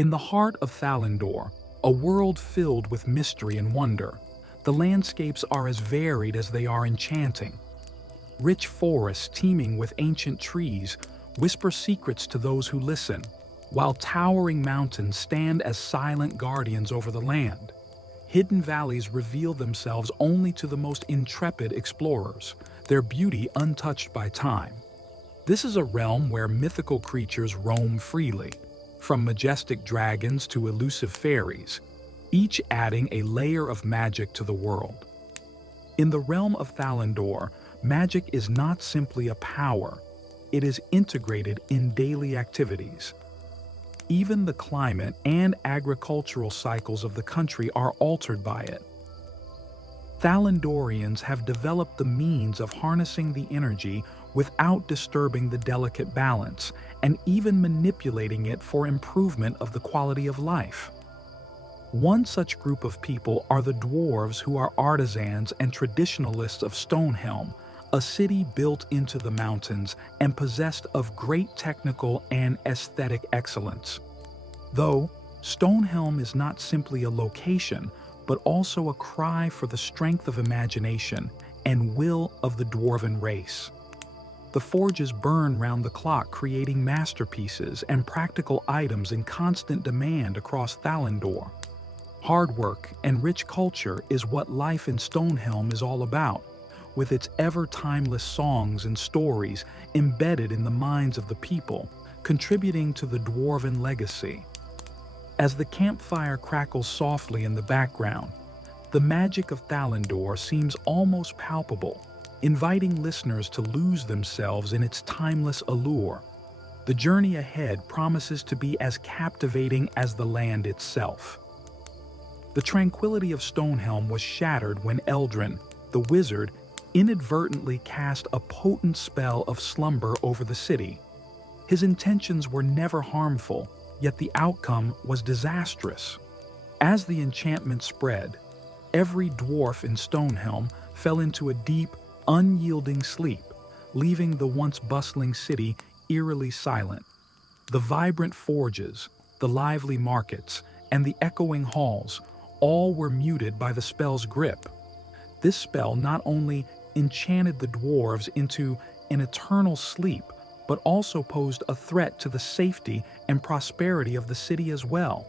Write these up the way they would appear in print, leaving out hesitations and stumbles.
In the heart of Thalindor, a world filled with mystery and wonder, the landscapes are as varied as they are enchanting. Rich forests teeming with ancient trees whisper secrets to those who listen, while towering mountains stand as silent guardians over the land. Hidden valleys reveal themselves only to the most intrepid explorers, their beauty untouched by time. This is a realm where mythical creatures roam freely, from majestic dragons to elusive fairies, each adding a layer of magic to the world. In the realm of Thalindor, magic is not simply a power, it is integrated in daily activities. Even the climate and agricultural cycles of the country are altered by it. Thalindorians have developed the means of harnessing the energy without disturbing the delicate balance, and even manipulating it for improvement of the quality of life. One such group of people are the Dwarves, who are artisans and traditionalists of Stonehelm, a city built into the mountains and possessed of great technical and aesthetic excellence. Though Stonehelm is not simply a location, but also a cry for the strength of imagination and will of the Dwarven race. The forges burn round the clock, creating masterpieces and practical items in constant demand across Thalindor. Hard work and rich culture is what life in Stonehelm is all about, with its ever-timeless songs and stories embedded in the minds of the people, contributing to the Dwarven legacy. As the campfire crackles softly in the background, the magic of Thalindor seems almost palpable, inviting listeners to lose themselves in its timeless allure. The journey ahead promises to be as captivating as the land itself. The tranquility of Stonehelm was shattered when Eldrin, the wizard, inadvertently cast a potent spell of slumber over the city. His intentions were never harmful, yet the outcome was disastrous. As the enchantment spread, every dwarf in Stonehelm fell into a deep, unyielding sleep, leaving the once bustling city eerily silent. The vibrant forges, the lively markets, and the echoing halls all were muted by the spell's grip. This spell not only enchanted the dwarves into an eternal sleep, but also posed a threat to the safety and prosperity of the city as well.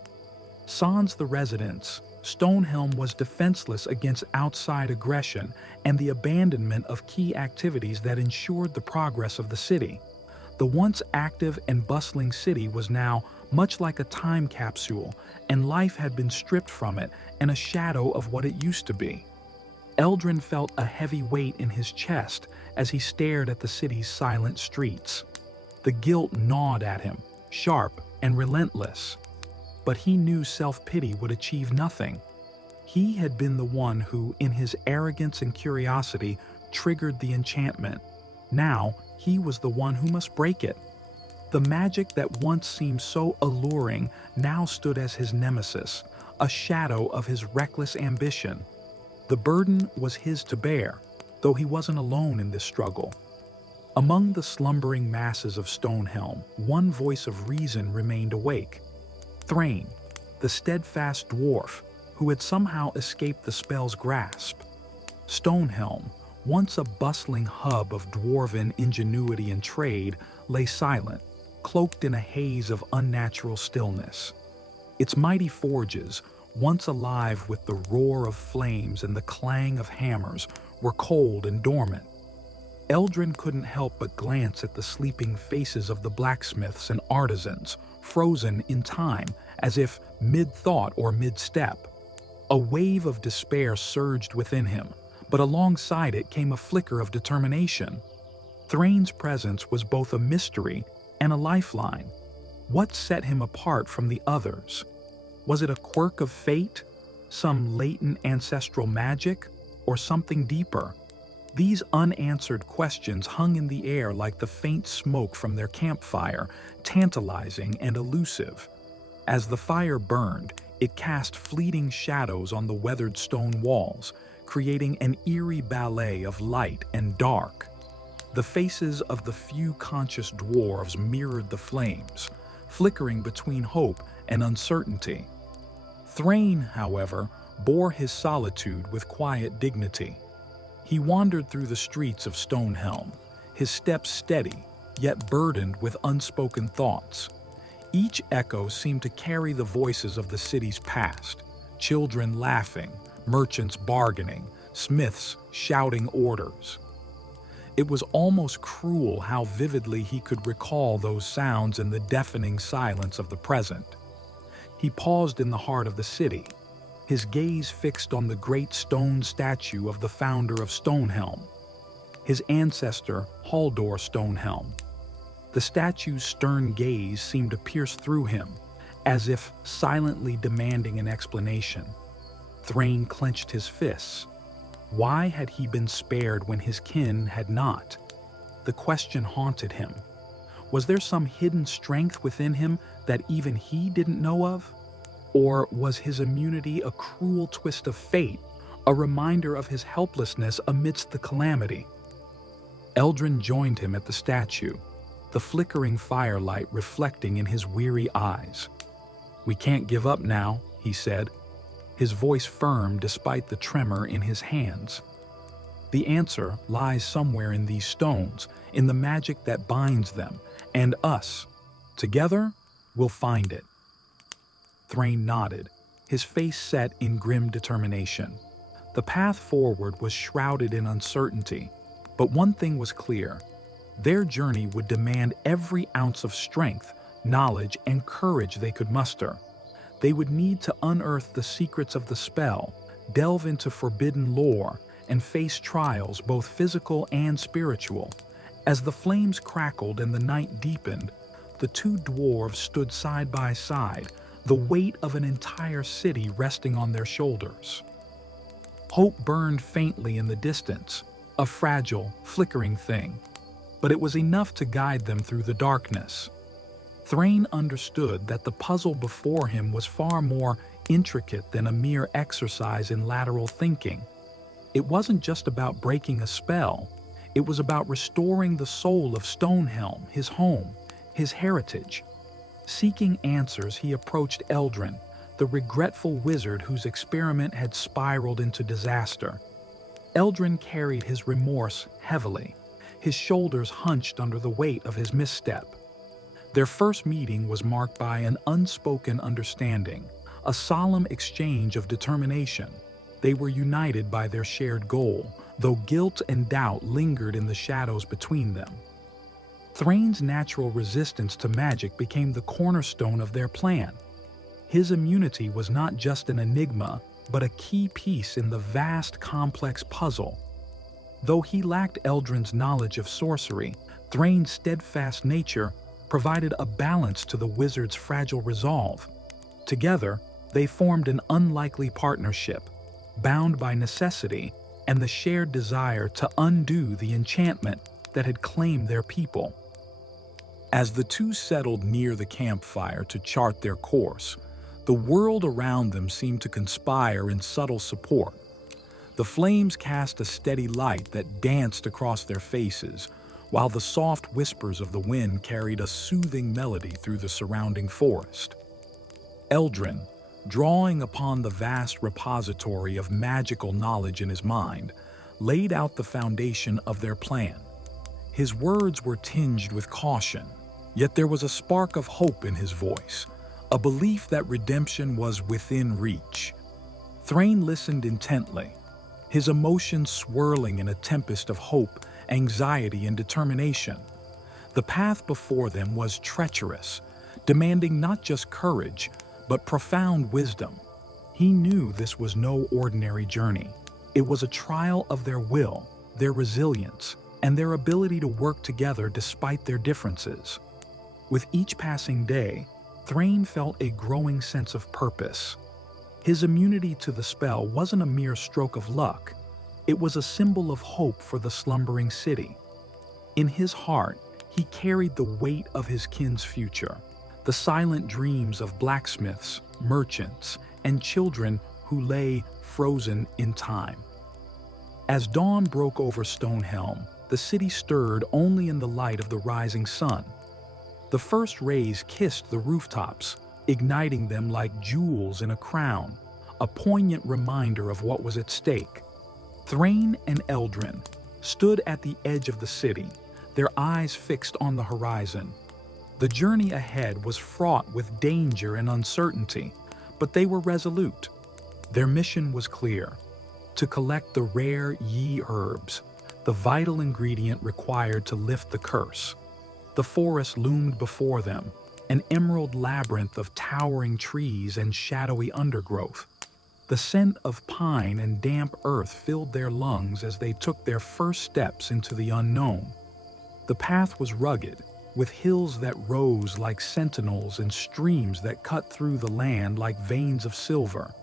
Sans the residents, Stonehelm was defenseless against outside aggression and the abandonment of key activities that ensured the progress of the city. The once active and bustling city was now much like a time capsule, and life had been stripped from it and a shadow of what it used to be. Eldrin felt a heavy weight in his chest as he stared at the city's silent streets. The guilt gnawed at him, sharp and relentless. But he knew self-pity would achieve nothing. He had been the one who, in his arrogance and curiosity, triggered the enchantment. Now, he was the one who must break it. The magic that once seemed so alluring now stood as his nemesis, a shadow of his reckless ambition. The burden was his to bear, though he wasn't alone in this struggle. Among the slumbering masses of Stonehelm, one voice of reason remained awake. Thrain, the steadfast dwarf, who had somehow escaped the spell's grasp. Stonehelm, once a bustling hub of dwarven ingenuity and trade, lay silent, cloaked in a haze of unnatural stillness. Its mighty forges, once alive with the roar of flames and the clang of hammers, were cold and dormant. Eldrin couldn't help but glance at the sleeping faces of the blacksmiths and artisans, frozen in time, as if mid-thought or mid-step. A wave of despair surged within him, but alongside it came a flicker of determination. Thrain's presence was both a mystery and a lifeline. What set him apart from the others? Was it a quirk of fate, some latent ancestral magic, or something deeper? These unanswered questions hung in the air like the faint smoke from their campfire, tantalizing and elusive. As the fire burned, it cast fleeting shadows on the weathered stone walls, creating an eerie ballet of light and dark. The faces of the few conscious dwarves mirrored the flames, flickering between hope and uncertainty. Thrain, however, bore his solitude with quiet dignity. He wandered through the streets of Stonehelm, his steps steady, yet burdened with unspoken thoughts. Each echo seemed to carry the voices of the city's past, children laughing, merchants bargaining, smiths shouting orders. It was almost cruel how vividly he could recall those sounds in the deafening silence of the present. He paused in the heart of the city, his gaze fixed on the great stone statue of the founder of Stonehelm, his ancestor Halldor Stonehelm. The statue's stern gaze seemed to pierce through him, as if silently demanding an explanation. Thrain clenched his fists. Why had he been spared when his kin had not? The question haunted him. Was there some hidden strength within him that even he didn't know of? Or was his immunity a cruel twist of fate, a reminder of his helplessness amidst the calamity? Eldrin joined him at the statue, the flickering firelight reflecting in his weary eyes. "We can't give up now," he said, his voice firm despite the tremor in his hands. "The answer lies somewhere in these stones, in the magic that binds them, and us. Together, we'll find it." Thrain nodded, his face set in grim determination. The path forward was shrouded in uncertainty, but one thing was clear. Their journey would demand every ounce of strength, knowledge, and courage they could muster. They would need to unearth the secrets of the spell, delve into forbidden lore, and face trials both physical and spiritual. As the flames crackled and the night deepened, the two dwarves stood side by side, the weight of an entire city resting on their shoulders. Hope burned faintly in the distance, a fragile, flickering thing, but it was enough to guide them through the darkness. Thrain understood that the puzzle before him was far more intricate than a mere exercise in lateral thinking. It wasn't just about breaking a spell, it was about restoring the soul of Stonehelm, his home, his heritage. Seeking answers, he approached Eldrin, the regretful wizard whose experiment had spiraled into disaster. Eldrin carried his remorse heavily, his shoulders hunched under the weight of his misstep. Their first meeting was marked by an unspoken understanding, a solemn exchange of determination. They were united by their shared goal, though guilt and doubt lingered in the shadows between them. Thrain's natural resistance to magic became the cornerstone of their plan. His immunity was not just an enigma, but a key piece in the vast, complex puzzle. Though he lacked Eldrin's knowledge of sorcery, Thrain's steadfast nature provided a balance to the wizard's fragile resolve. Together, they formed an unlikely partnership, bound by necessity and the shared desire to undo the enchantment that had claimed their people. As the two settled near the campfire to chart their course, the world around them seemed to conspire in subtle support. The flames cast a steady light that danced across their faces, while the soft whispers of the wind carried a soothing melody through the surrounding forest. Eldrin, drawing upon the vast repository of magical knowledge in his mind, laid out the foundation of their plan. His words were tinged with caution, yet there was a spark of hope in his voice, a belief that redemption was within reach. Thrain listened intently, his emotions swirling in a tempest of hope, anxiety, and determination. The path before them was treacherous, demanding not just courage, but profound wisdom. He knew this was no ordinary journey. It was a trial of their will, their resilience, and their ability to work together despite their differences. With each passing day, Thrain felt a growing sense of purpose. His immunity to the spell wasn't a mere stroke of luck. It was a symbol of hope for the slumbering city. In his heart, he carried the weight of his kin's future, the silent dreams of blacksmiths, merchants, and children who lay frozen in time. As dawn broke over Stonehelm, the city stirred only in the light of the rising sun. The first rays kissed the rooftops, igniting them like jewels in a crown, a poignant reminder of what was at stake. Thrain and Eldrin stood at the edge of the city, their eyes fixed on the horizon. The journey ahead was fraught with danger and uncertainty, but they were resolute. Their mission was clear: to collect the rare Yi herbs, the vital ingredient required to lift the curse. The forest loomed before them, an emerald labyrinth of towering trees and shadowy undergrowth. The scent of pine and damp earth filled their lungs as they took their first steps into the unknown. The path was rugged, with hills that rose like sentinels and streams that cut through the land like veins of silver.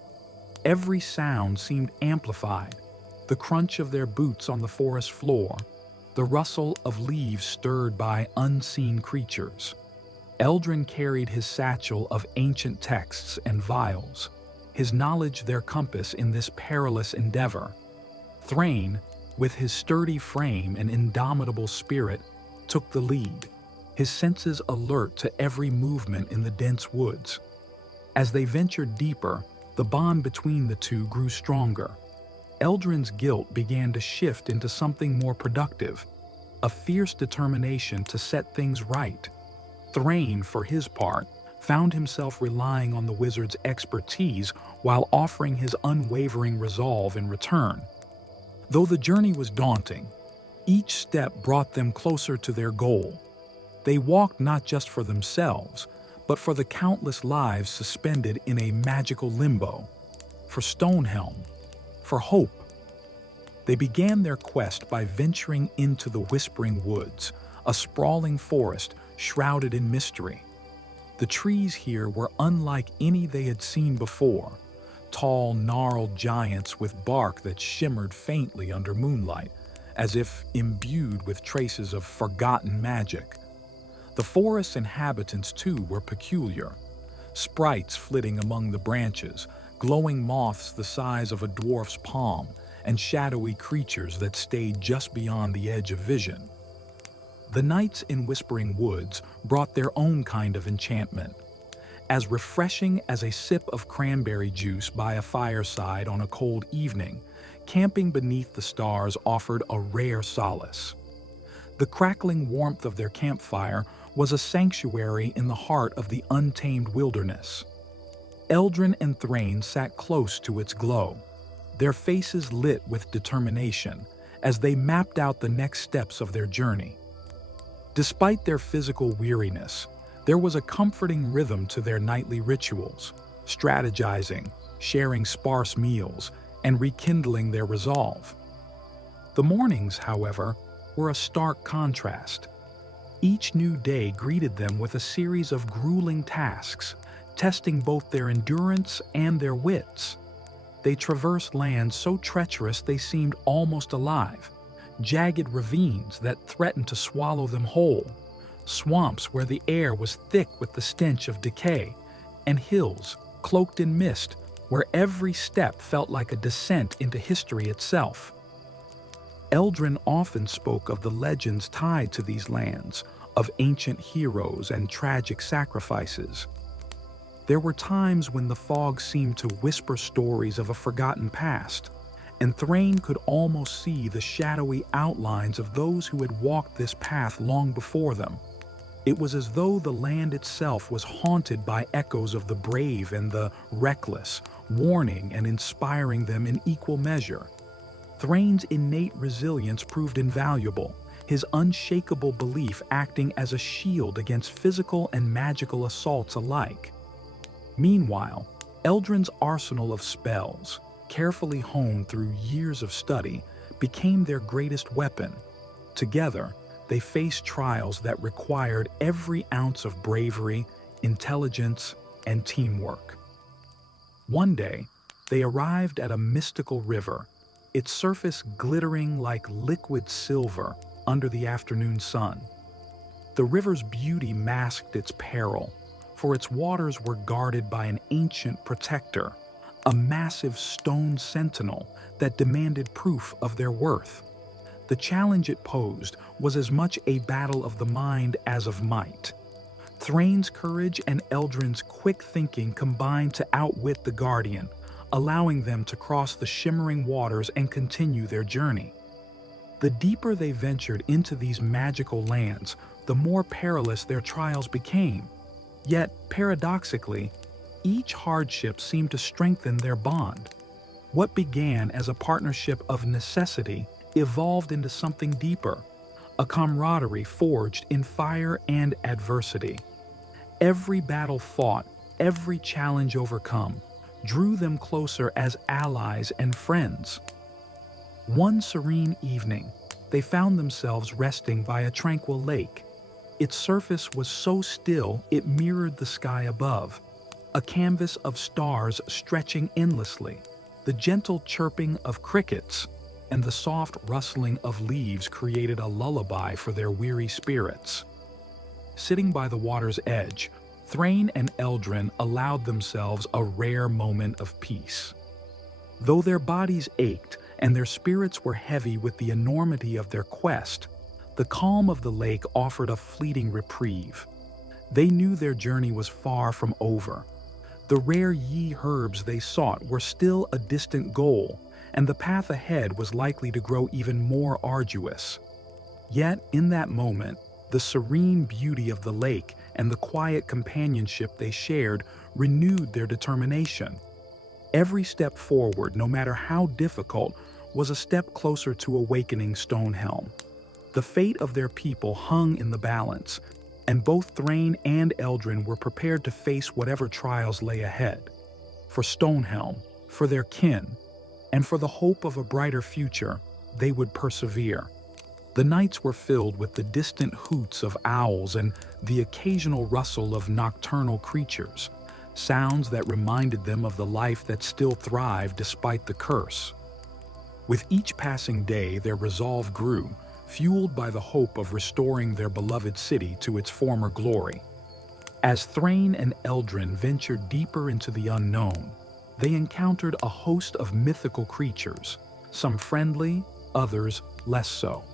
Every sound seemed amplified: the crunch of their boots on the forest floor, the rustle of leaves stirred by unseen creatures. Eldrin carried his satchel of ancient texts and vials, his knowledge their compass in this perilous endeavor. Thrain, with his sturdy frame and indomitable spirit, took the lead, his senses alert to every movement in the dense woods. As they ventured deeper, the bond between the two grew stronger. Eldrin's guilt began to shift into something more productive, a fierce determination to set things right. Thrain, for his part, found himself relying on the wizard's expertise while offering his unwavering resolve in return. Though the journey was daunting, each step brought them closer to their goal. They walked not just for themselves, but for the countless lives suspended in a magical limbo, for Stonehelm, for hope. They began their quest by venturing into the Whispering Woods, a sprawling forest shrouded in mystery. The trees here were unlike any they had seen before, tall, gnarled giants with bark that shimmered faintly under moonlight, as if imbued with traces of forgotten magic. The forest's inhabitants, too, were peculiar: sprites flitting among the branches, glowing moths the size of a dwarf's palm, and shadowy creatures that stayed just beyond the edge of vision. The nights in Whispering Woods brought their own kind of enchantment. As refreshing as a sip of cranberry juice by a fireside on a cold evening, camping beneath the stars offered a rare solace. The crackling warmth of their campfire was a sanctuary in the heart of the untamed wilderness. Eldrin and Thrain sat close to its glow, their faces lit with determination as they mapped out the next steps of their journey. Despite their physical weariness, there was a comforting rhythm to their nightly rituals, strategizing, sharing sparse meals, and rekindling their resolve. The mornings, however, were a stark contrast. Each new day greeted them with a series of grueling tasks, testing both their endurance and their wits. They traversed lands so treacherous they seemed almost alive, jagged ravines that threatened to swallow them whole, swamps where the air was thick with the stench of decay, and hills, cloaked in mist, where every step felt like a descent into history itself. Eldrin often spoke of the legends tied to these lands, of ancient heroes and tragic sacrifices. There were times when the fog seemed to whisper stories of a forgotten past, and Thrain could almost see the shadowy outlines of those who had walked this path long before them. It was as though the land itself was haunted by echoes of the brave and the reckless, warning and inspiring them in equal measure. Thrain's innate resilience proved invaluable, his unshakable belief acting as a shield against physical and magical assaults alike. Meanwhile, Eldrin's arsenal of spells, carefully honed through years of study, became their greatest weapon. Together, they faced trials that required every ounce of bravery, intelligence, and teamwork. One day, they arrived at a mystical river, its surface glittering like liquid silver under the afternoon sun. The river's beauty masked its peril, for its waters were guarded by an ancient protector, a massive stone sentinel that demanded proof of their worth. The challenge it posed was as much a battle of the mind as of might. Thrain's courage and Eldrin's quick thinking combined to outwit the Guardian, allowing them to cross the shimmering waters and continue their journey. The deeper they ventured into these magical lands, the more perilous their trials became. Yet, paradoxically, each hardship seemed to strengthen their bond. What began as a partnership of necessity evolved into something deeper, a camaraderie forged in fire and adversity. Every battle fought, every challenge overcome, drew them closer as allies and friends. One serene evening, they found themselves resting by a tranquil lake. Its surface was so still it mirrored the sky above, a canvas of stars stretching endlessly. The gentle chirping of crickets and the soft rustling of leaves created a lullaby for their weary spirits. Sitting by the water's edge, Thrain and Eldrin allowed themselves a rare moment of peace. Though their bodies ached and their spirits were heavy with the enormity of their quest, the calm of the lake offered a fleeting reprieve. They knew their journey was far from over. The rare ye herbs they sought were still a distant goal, and the path ahead was likely to grow even more arduous. Yet, in that moment, the serene beauty of the lake and the quiet companionship they shared renewed their determination. Every step forward, no matter how difficult, was a step closer to awakening Stonehelm. The fate of their people hung in the balance, and both Thrain and Eldrin were prepared to face whatever trials lay ahead. For Stonehelm, for their kin, and for the hope of a brighter future, they would persevere. The nights were filled with the distant hoots of owls and the occasional rustle of nocturnal creatures, sounds that reminded them of the life that still thrived despite the curse. With each passing day, their resolve grew, fueled by the hope of restoring their beloved city to its former glory. As Thrain and Eldrin ventured deeper into the unknown, they encountered a host of mythical creatures, some friendly, others less so.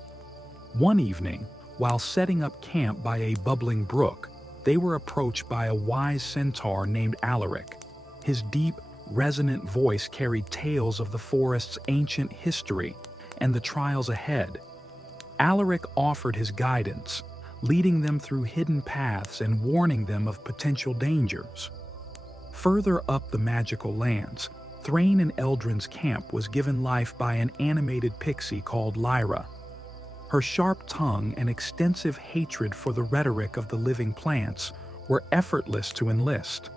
One evening, while setting up camp by a bubbling brook, they were approached by a wise centaur named Alaric. His deep, resonant voice carried tales of the forest's ancient history and the trials ahead. Alaric offered his guidance, leading them through hidden paths and warning them of potential dangers. Further up the magical lands, Thrain and Eldrin's camp was given life by an animated pixie called Lyra. Her sharp tongue and extensive hatred for the rhetoric of the living plants were effortless to enlist.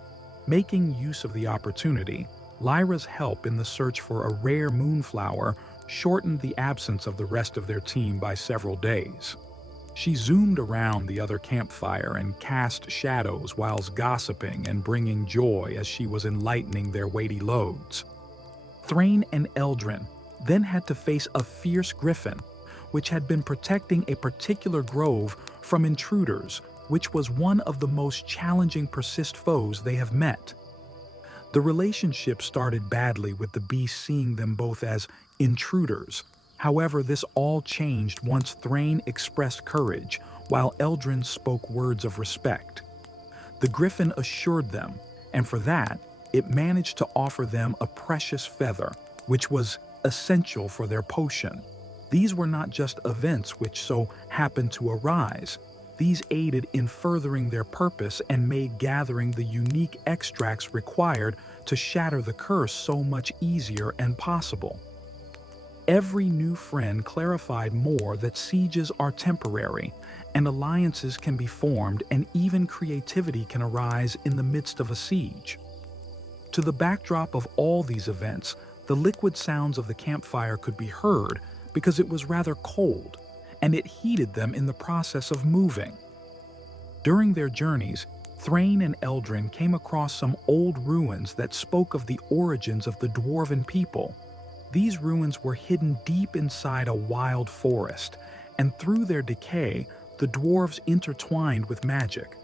Making use of the opportunity, Lyra's help in the search for a rare moonflower shortened the absence of the rest of their team by several days. She zoomed around the other campfire and cast shadows whilst gossiping and bringing joy as she was enlightening their weighty loads. Thrain and Eldrin then had to face a fierce griffin, which had been protecting a particular grove from intruders, which was one of the most challenging persist foes they have met. The relationship started badly with the beast seeing them both as intruders. However, this all changed once Thrain expressed courage, while Eldrin spoke words of respect. The griffin assured them, and for that, it managed to offer them a precious feather, which was essential for their potion. These were not just events which so happened to arise. These aided in furthering their purpose and made gathering the unique extracts required to shatter the curse so much easier and possible. Every new friend clarified more that sieges are temporary, and alliances can be formed, and even creativity can arise in the midst of a siege. To the backdrop of all these events, the liquid sounds of the campfire could be heard because it was rather cold, and it heated them in the process of moving. During their journeys, Thrain and Eldrin came across some old ruins that spoke of the origins of the Dwarven people. These ruins were hidden deep inside a wild forest, and through their decay, the dwarves intertwined with magic.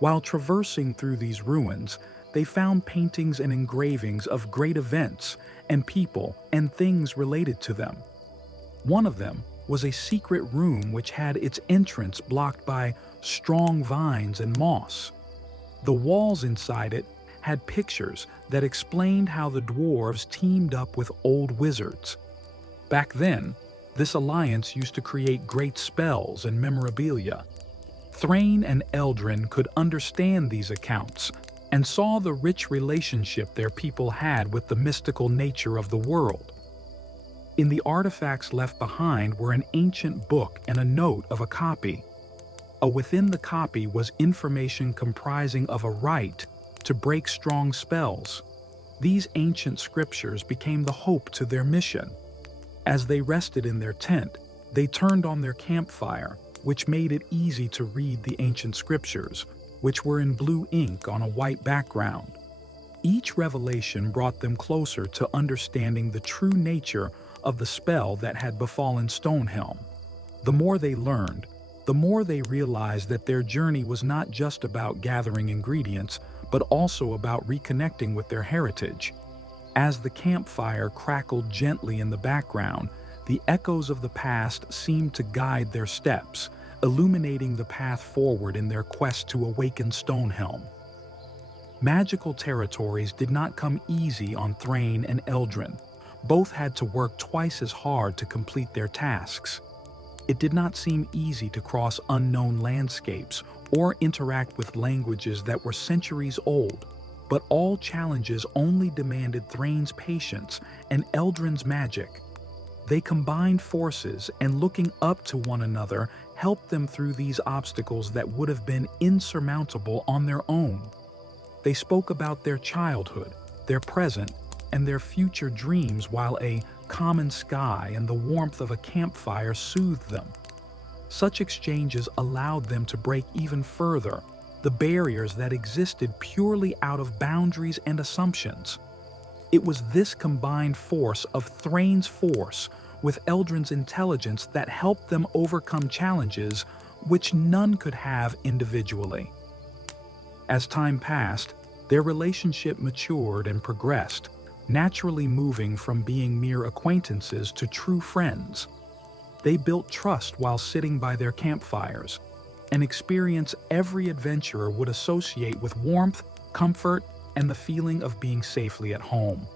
While traversing through these ruins, they found paintings and engravings of great events and people and things related to them. One of them was a secret room which had its entrance blocked by strong vines and moss. The walls inside it had pictures that explained how the dwarves teamed up with old wizards. Back then, this alliance used to create great spells and memorabilia. Thrain and Eldrin could understand these accounts and saw the rich relationship their people had with the mystical nature of the world. In the artifacts left behind were an ancient book and a note of a copy. Within the copy was information comprising of a right to break strong spells. These ancient scriptures became the hope to their mission. As they rested in their tent, they turned on their campfire, which made it easy to read the ancient scriptures, which were in blue ink on a white background. Each revelation brought them closer to understanding the true nature of the spell that had befallen Stonehelm. The more they learned, the more they realized that their journey was not just about gathering ingredients, but also about reconnecting with their heritage. As the campfire crackled gently in the background, the echoes of the past seemed to guide their steps, illuminating the path forward in their quest to awaken Stonehelm. Magical territories did not come easy on Thrain and Eldrin. Both had to work twice as hard to complete their tasks. It did not seem easy to cross unknown landscapes or interact with languages that were centuries old, but all challenges only demanded Thrain's patience and Eldrin's magic. They combined forces and looking up to one another helped them through these obstacles that would have been insurmountable on their own. They spoke about their childhood, their present, and their future dreams while a common sky and the warmth of a campfire soothed them. Such exchanges allowed them to break even further the barriers that existed purely out of boundaries and assumptions. It was this combined force of Thrain's force with Eldrin's intelligence that helped them overcome challenges which none could have individually. As time passed, their relationship matured and progressed, naturally moving from being mere acquaintances to true friends. They built trust while sitting by their campfires, an experience every adventurer would associate with warmth, comfort, and the feeling of being safely at home.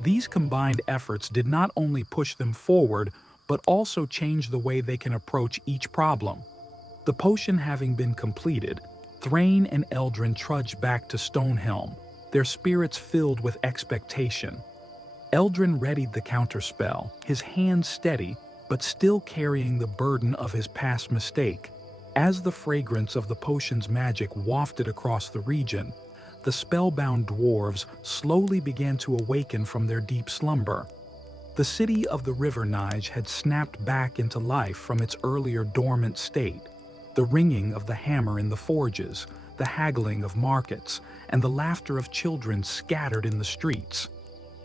These combined efforts did not only push them forward, but also change the way they can approach each problem. The potion having been completed, Thrain and Eldrin trudged back to Stonehelm, their spirits filled with expectation. Eldrin readied the counterspell, his hands steady, but still carrying the burden of his past mistake. As the fragrance of the potion's magic wafted across the region, the spellbound dwarves slowly began to awaken from their deep slumber. The city of the River Nige had snapped back into life from its earlier dormant state. The ringing of the hammer in the forges, the haggling of markets, and the laughter of children scattered in the streets.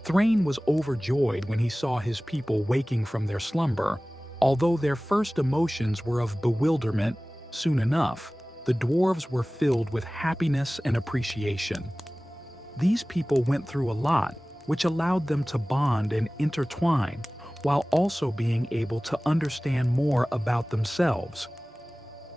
Thrain was overjoyed when he saw his people waking from their slumber. Although their first emotions were of bewilderment, soon enough, the dwarves were filled with happiness and appreciation. These people went through a lot, which allowed them to bond and intertwine, while also being able to understand more about themselves.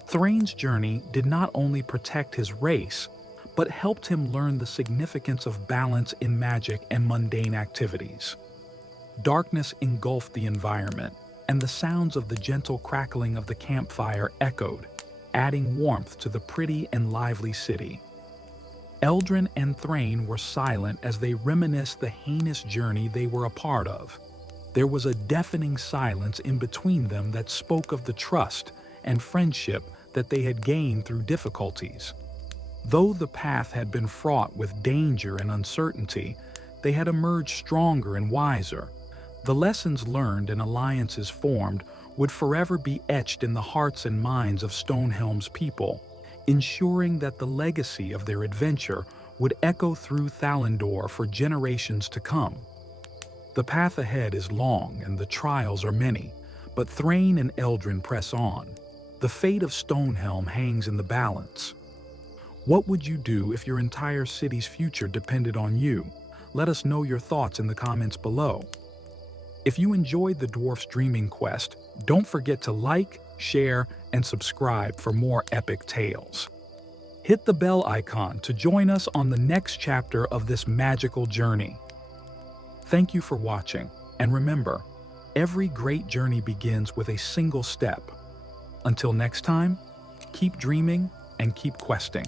Thrain's journey did not only protect his race, but helped him learn the significance of balance in magic and mundane activities. Darkness engulfed the environment, and the sounds of the gentle crackling of the campfire echoed, adding warmth to the pretty and lively city. Eldrin and Thrain were silent as they reminisced the heinous journey they were a part of. There was a deafening silence in between them that spoke of the trust and friendship that they had gained through difficulties. Though the path had been fraught with danger and uncertainty, they had emerged stronger and wiser. The lessons learned and alliances formed would forever be etched in the hearts and minds of Stonehelm's people, ensuring that the legacy of their adventure would echo through Thalindor for generations to come. The path ahead is long and the trials are many, but Thrain and Eldrin press on. The fate of Stonehelm hangs in the balance. What would you do if your entire city's future depended on you? Let us know your thoughts in the comments below. If you enjoyed the Dwarf's Dreaming Quest, don't forget to like, share, and subscribe for more epic tales. Hit the bell icon to join us on the next chapter of this magical journey. Thank you for watching, and remember, every great journey begins with a single step. Until next time, keep dreaming and keep questing.